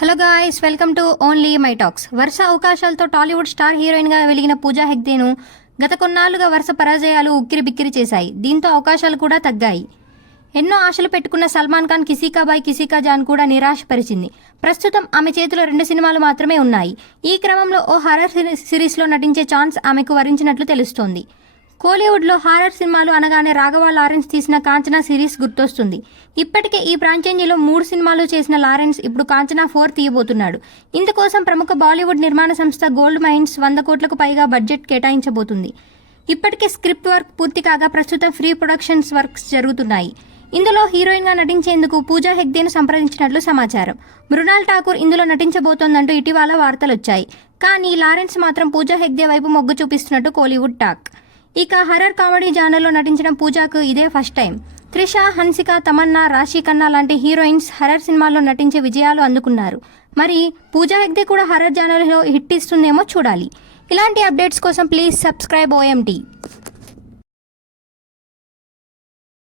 Hello guys, welcome to only my talks. వరుస అవకాశాలతో Tollywood star హీరోయిన్గా వెలిగిన పూజా హెగ్దేను గత కొన్నాళ్లుగా వరుస పరాజయాలు ఉక్కిరి బిక్కిరి చేశాయి. దీంతో అవకాశాలు కూడా తగ్గాయి. ఎన్నో ఆశలు పెట్టుకున్న సల్మాన్ ఖాన్ కిసీకా బాయ్ కిసీకా జాన్ కూడా నిరాశపరిచింది. ప్రస్తుతం ఆమె చేతిలో 2 సినిమాలు మాత్రమే ఉన్నాయి. ఈ క్రమంలో ఓ హారర్ సిరీస్లో నటించే ఛాన్స్ ఆమెకు వరించినట్లు తెలుస్తోంది. కోలీవుడ్లో హారర్ సినిమాలు అనగానే రాఘవ లారెన్స్ తీసిన కాంచనా సిరీస్ గుర్తొస్తుంది. ఇప్పటికే ఈ ఫ్రాంచైజీలో 3 సినిమాలు చేసిన లారెన్స్ ఇప్పుడు కాంచనా 4 తీయబోతున్నాడు. ఇందుకోసం ప్రముఖ బాలీవుడ్ నిర్మాణ సంస్థ గోల్డ్ మైన్స్ 100 కోట్లకు పైగా బడ్జెట్ కేటాయించబోతుంది. ఇప్పటికే స్క్రిప్ట్ వర్క్ పూర్తి కాగా ప్రస్తుతం ప్రీ ప్రొడక్షన్స్ వర్క్స్ జరుగుతున్నాయి. ఇందులో హీరోయిన్గా నటించేందుకు పూజా హెగ్దేను సంప్రదించినట్లు సమాచారం. మృణాల్ ఠాకూర్ ఇందులో నటించబోతోందంటూ ఇటీవల వార్తలొచ్చాయి. కానీ లారెన్స్ మాత్రం పూజా హెగ్దే వైపు మొగ్గు చూపిస్తున్నట్టు కోలీవుడ్ టాక్. ఇక హర్రర్ కామెడీ జానర్లో నటించిన పూజాకు ఇదే ఫస్ట్ టైం. త్రిష, హన్సిక, తమన్నా, రాశి ఖన్నా లాంటి హీరోయిన్స్ హర్రర్ సినిమాల్లో నటించే విజయాలు అందుకున్నారు. మరి పూజా హెగ్దే కూడా హర్రర్ జానర్లో హిట్ ఇస్తుందేమో చూడాలి. ఇలాంటి అప్డేట్స్ కోసం ప్లీజ్ సబ్స్క్రైబ్ OMT.